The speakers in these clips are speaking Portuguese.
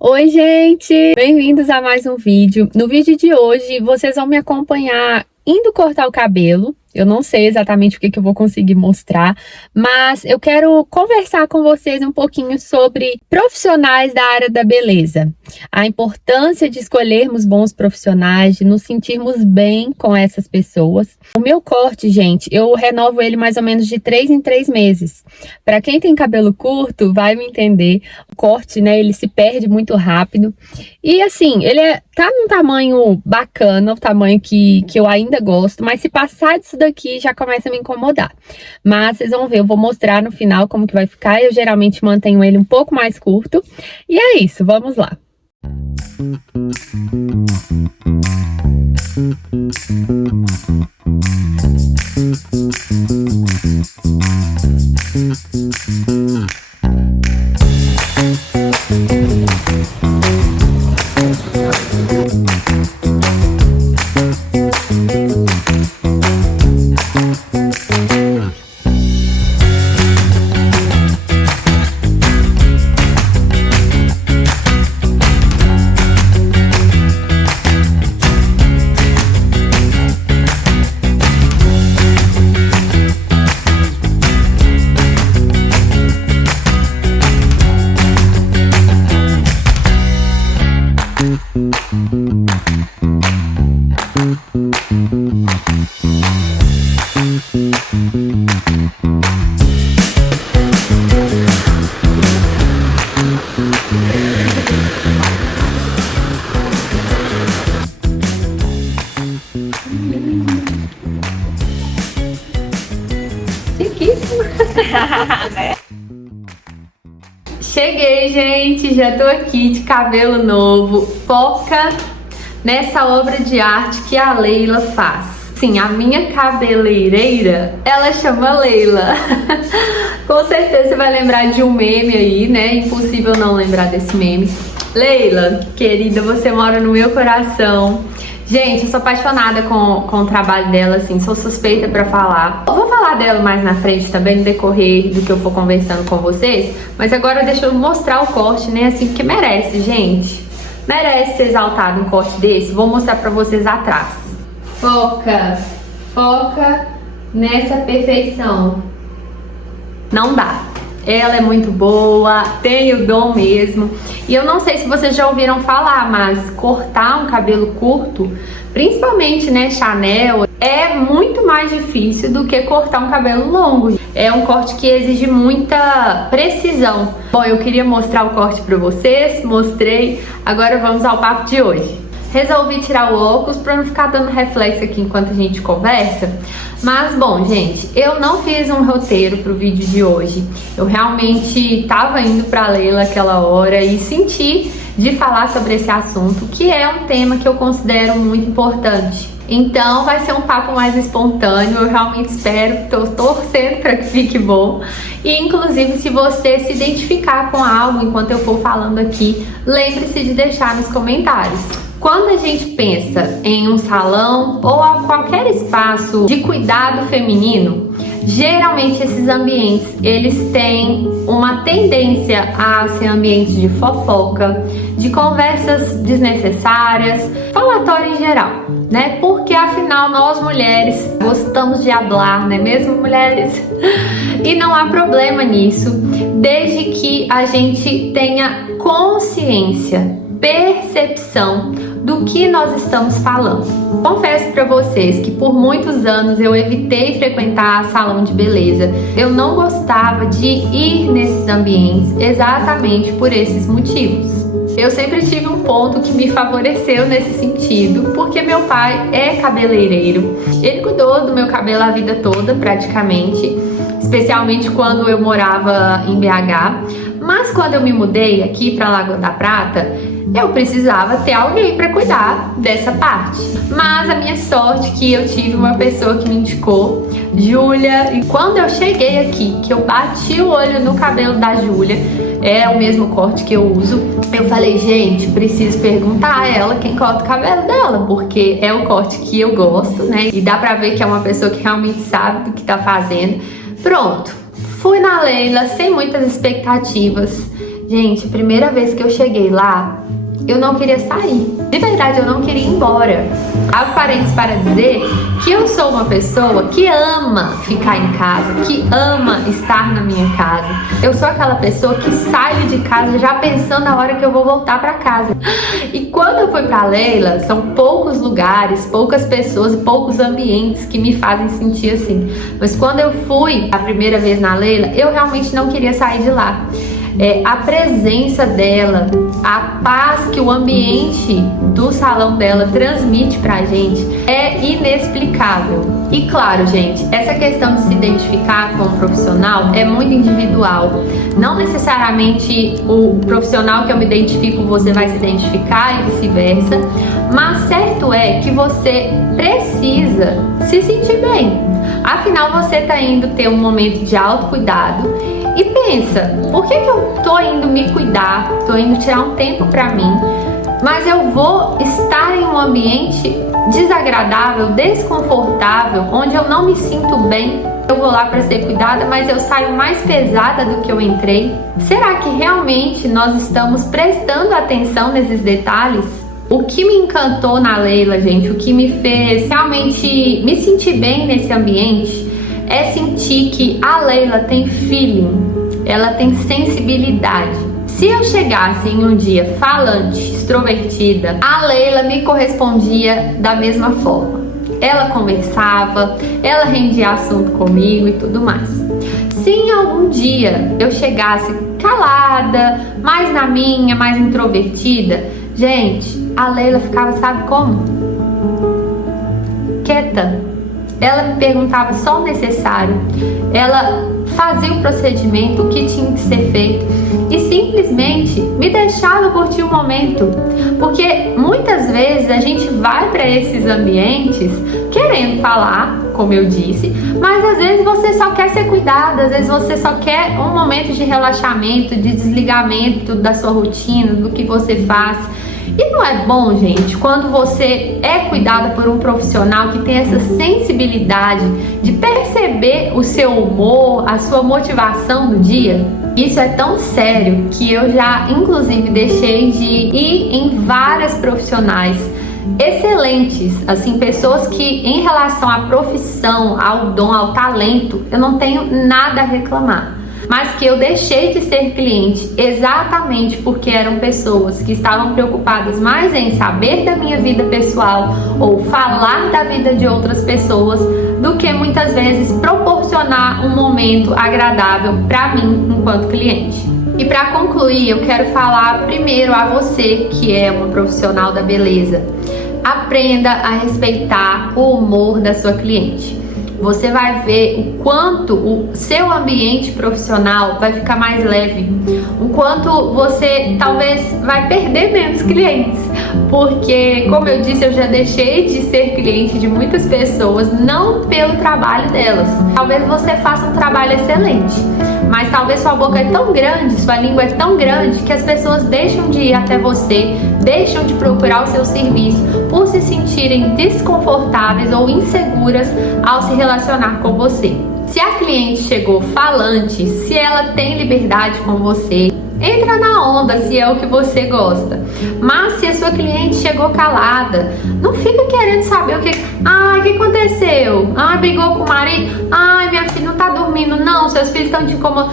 Oi, gente! Bem-vindos a mais um vídeo. No vídeo de hoje, vocês vão me acompanhar indo cortar o cabelo. Eu não sei exatamente o que eu vou conseguir mostrar, mas eu quero conversar com vocês um pouquinho sobre profissionais da área da beleza. A importância de escolhermos bons profissionais, de nos sentirmos bem com essas pessoas. O meu corte, gente, eu renovo ele mais ou menos de 3 em 3 meses. Para quem tem cabelo curto, vai me entender. O corte, né, ele se perde muito rápido. E assim, tá num tamanho bacana, o tamanho que eu ainda gosto, mas se passar disso daqui já começa a me incomodar. Mas vocês vão ver, eu vou mostrar no final como que vai ficar. Eu geralmente mantenho ele um pouco mais curto. E é isso, vamos lá. Cheguei, gente, já tô aqui de cabelo novo. Foca nessa obra de arte que a Leila faz. Sim, a minha cabeleireira, ela chama Leila. Com certeza você vai lembrar de um meme aí, né? Impossível não lembrar desse meme. Leila, querida, você mora no meu coração. Gente, eu sou apaixonada com o trabalho dela, assim, sou suspeita pra falar. Eu vou falar dela mais na frente também, no decorrer do que eu for conversando com vocês. Mas agora deixa eu mostrar o corte, né, assim, porque merece, gente. Merece ser exaltado um corte desse. Vou mostrar pra vocês atrás. Foca nessa perfeição. Não dá. Ela é muito boa, tem o dom mesmo. E eu não sei se vocês já ouviram falar, mas cortar um cabelo curto, principalmente, né, Chanel, é muito mais difícil do que cortar um cabelo longo. É um corte que exige muita precisão. Bom, eu queria mostrar o corte pra vocês, mostrei. Agora vamos ao papo de hoje. Resolvi tirar o óculos para não ficar dando reflexo aqui enquanto a gente conversa. Mas, bom, gente, eu não fiz um roteiro pro vídeo de hoje. Eu realmente tava indo pra Leila aquela hora e senti de falar sobre esse assunto, que é um tema que eu considero muito importante. Então vai ser um papo mais espontâneo, eu realmente espero, tô torcendo para que fique bom. E inclusive, se você se identificar com algo enquanto eu for falando aqui, lembre-se de deixar nos comentários. Quando a gente pensa em um salão ou a qualquer espaço de cuidado feminino, geralmente esses ambientes, eles têm uma tendência a ser ambientes de fofoca, de conversas desnecessárias, falatório em geral, né? Porque afinal nós mulheres gostamos de hablar, né mesmo, mulheres? E não há problema nisso, desde que a gente tenha consciência, percepção do que nós estamos falando. Confesso para vocês que por muitos anos eu evitei frequentar salão de beleza. Eu não gostava de ir nesses ambientes exatamente por esses motivos. Eu sempre tive um ponto que me favoreceu nesse sentido, porque meu pai é cabeleireiro. Ele cuidou do meu cabelo a vida toda, praticamente, especialmente quando eu morava em BH. Mas quando eu me mudei aqui para Lagoa da Prata, eu precisava ter alguém para cuidar dessa parte. Mas a minha sorte é que eu tive uma pessoa que me indicou, Júlia, e quando eu cheguei aqui, que eu bati o olho no cabelo da Júlia, é o mesmo corte que eu uso, eu falei, gente, preciso perguntar a ela quem corta o cabelo dela, porque é o corte que eu gosto, né? E dá pra ver que é uma pessoa que realmente sabe do que tá fazendo. Pronto, fui na Leila sem muitas expectativas. Gente, primeira vez que eu cheguei lá, eu não queria sair. De verdade, eu não queria ir embora. Abro parênteses para dizer que eu sou uma pessoa que ama ficar em casa, que ama estar na minha casa. Eu sou aquela pessoa que saio de casa já pensando na hora que eu vou voltar para casa. E quando eu fui para Leila, são poucos lugares, poucas pessoas e poucos ambientes que me fazem sentir assim. Mas quando eu fui a primeira vez na Leila, eu realmente não queria sair de lá. A presença dela, a paz que o ambiente do salão dela transmite pra gente é inexplicável. E claro, gente, essa questão de se identificar com o profissional é muito individual. Não necessariamente o profissional que eu me identifico você vai se identificar e vice-versa, mas certo é que você precisa se sentir bem. Afinal, você tá indo ter um momento de autocuidado. E pensa, por que eu tô indo me cuidar, tô indo tirar um tempo pra mim, mas eu vou estar em um ambiente desagradável, desconfortável, onde eu não me sinto bem? Eu vou lá para ser cuidada, mas eu saio mais pesada do que eu entrei? Será que realmente nós estamos prestando atenção nesses detalhes? O que me encantou na Leila, gente, o que me fez realmente me sentir bem nesse ambiente, é sentir que a Leila tem feeling, ela tem sensibilidade. Se eu chegasse em um dia falante, extrovertida, a Leila me correspondia da mesma forma. Ela conversava, ela rendia assunto comigo e tudo mais. Se em algum dia eu chegasse calada, mais na minha, mais introvertida, gente, a Leila ficava, sabe como? Quieta. Ela me perguntava só o necessário, ela fazia o procedimento, o que tinha que ser feito e simplesmente me deixava curtir o momento, porque muitas vezes a gente vai para esses ambientes querendo falar, como eu disse, mas às vezes você só quer ser cuidada, às vezes você só quer um momento de relaxamento, de desligamento da sua rotina, do que você faz. E não é bom, gente, quando você é cuidada por um profissional que tem essa sensibilidade de perceber o seu humor, a sua motivação do dia? Isso é tão sério que eu já, inclusive, deixei de ir em várias profissionais excelentes, assim, pessoas que em relação à profissão, ao dom, ao talento, eu não tenho nada a reclamar. Mas que eu deixei de ser cliente exatamente porque eram pessoas que estavam preocupadas mais em saber da minha vida pessoal ou falar da vida de outras pessoas do que muitas vezes proporcionar um momento agradável para mim enquanto cliente. E para concluir, eu quero falar primeiro a você que é uma profissional da beleza. Aprenda a respeitar o humor da sua cliente. Você vai ver o quanto o seu ambiente profissional vai ficar mais leve, o quanto você talvez vai perder menos clientes, porque, como eu disse, eu já deixei de ser cliente de muitas pessoas, não pelo trabalho delas. Talvez você faça um trabalho excelente, mas talvez sua boca é tão grande, sua língua é tão grande que as pessoas deixam de ir até você, deixam de procurar o seu serviço por se sentirem desconfortáveis ou inseguras ao se relacionar com você. Se a cliente chegou falante, se ela tem liberdade com você, entra na onda se é o que você gosta. Mas se a sua cliente chegou calada, não fica querendo saber o que aconteceu? Brigou com o marido? Minha filha não tá dormindo. Não, seus filhos estão te incomodando.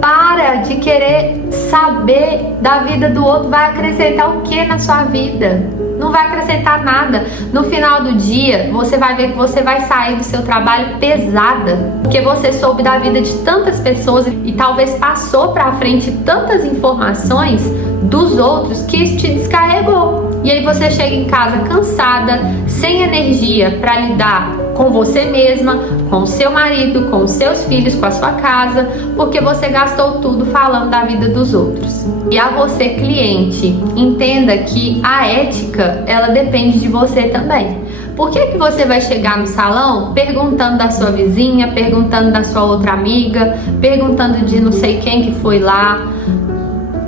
Para de querer saber da vida do outro. Vai acrescentar o que na sua vida? Não vai acrescentar nada. No final do dia, você vai ver que você vai sair do seu trabalho pesada, porque você soube da vida de tantas pessoas e talvez passou pra frente tantas informações dos outros que isso te descarregou. E aí você chega em casa cansada, sem energia para lidar com você mesma, com o seu marido, com os seus filhos, com a sua casa, porque você gastou tudo falando da vida dos outros. E a você, cliente, entenda que a ética, ela depende de você também. Por que você vai chegar no salão perguntando da sua vizinha, perguntando da sua outra amiga, perguntando de não sei quem que foi lá?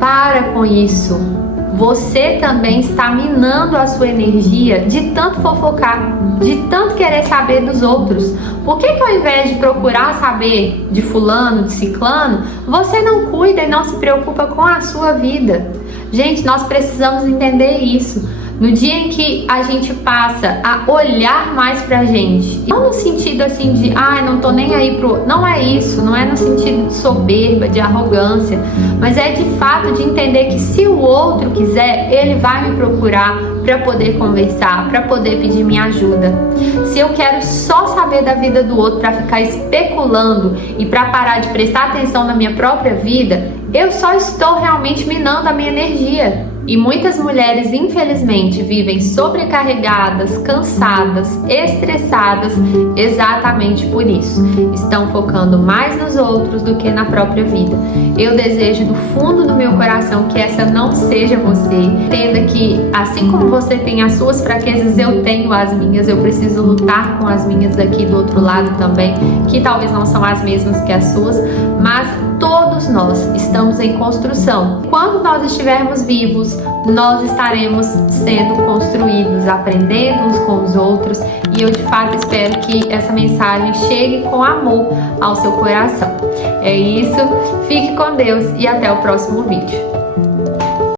Para com isso. você também está minando a sua energia de tanto fofocar, de tanto querer saber dos outros. Por que ao invés de procurar saber de fulano, de ciclano, você não cuida e não se preocupa com a sua vida? Gente, nós precisamos entender isso. No dia em que a gente passa a olhar mais pra gente, não no sentido assim de, não tô nem aí pro... Não é isso, não é no sentido de soberba, de arrogância, mas é de fato de entender que se o outro quiser, ele vai me procurar para poder conversar, para poder pedir minha ajuda. Se eu quero só saber da vida do outro para ficar especulando e para parar de prestar atenção na minha própria vida, eu só estou realmente minando a minha energia. E muitas mulheres, infelizmente, vivem sobrecarregadas, cansadas, estressadas, exatamente por isso. Estão focando mais nos outros do que na própria vida. Eu desejo do fundo do meu coração que essa não seja você. Entenda que, assim como você tem as suas fraquezas, eu tenho as minhas. Eu preciso lutar com as minhas aqui do outro lado também, que talvez não são as mesmas que as suas, mas todos nós estamos em construção. Quando nós estivermos vivos, nós estaremos sendo construídos, aprendendo uns com os outros, e eu de fato espero que essa mensagem chegue com amor ao seu coração. É isso, fique com Deus e até o próximo vídeo.